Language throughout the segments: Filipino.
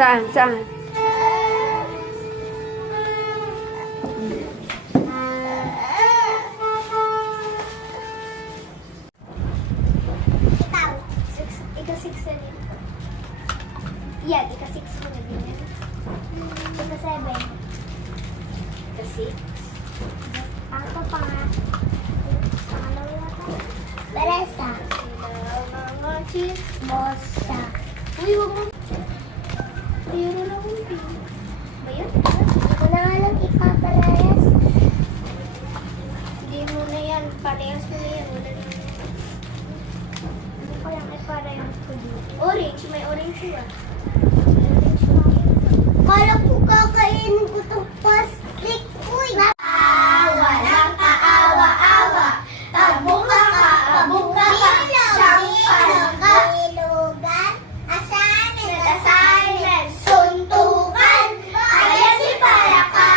Saan? Saan? Ikaw, ika-6 na rin. Yan, ika-6 mo na din yan. Ika-7. Ika-6. Ako pa nga. Pangalawa na ka. Teresa. Mga chismosa. Uy, huwag mo. Ayun na lang. Ba yun? Ito na nga lang ipaparehas. Hindi mo na yan. Parehas mo na yan. Wala na. Ano pa lang iparehas ko dito? Orange. May orange siya. Kala ko kakainin ko itong plastic. Uy! Walang kaawa-awa. Pabuka ka, pabuka ka. Siyang pagkakilugan. Assignment, assignment. Suntukan. Kaya si para ka.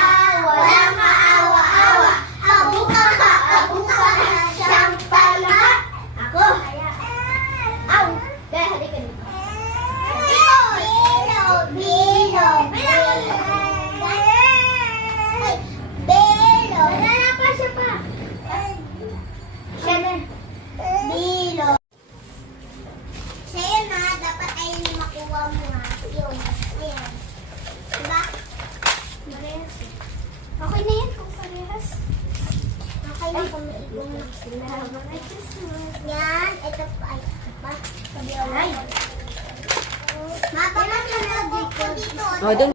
Walang kaawa-awa. Pabuka ka, pabuka ka. Siyang pagka. Ako. Aw. Kaya halika dito. Bilog, bilog, bilog. Wala pa siya pa. Bilog. Sa'yo na, dapat ay makuha mo ha. Yun. Ayan. Diba? Parehas eh. Okay na yan kung parehas. Okay na kung maigong na sila. Yan. Ito pa. Ay, ito pa. Ay. Mapapasalagot ko dito. Oh, dun.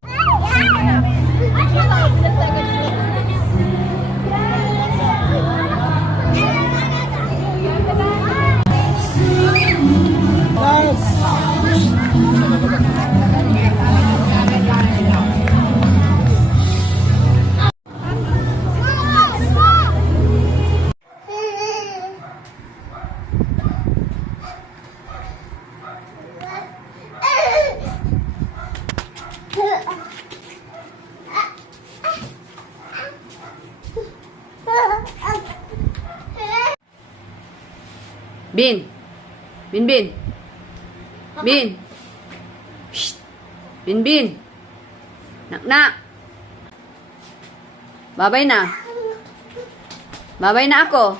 Bin. Bin, Bin. Bin. Shh. Bin, Bin. Nak. Babay na. Babay na ako.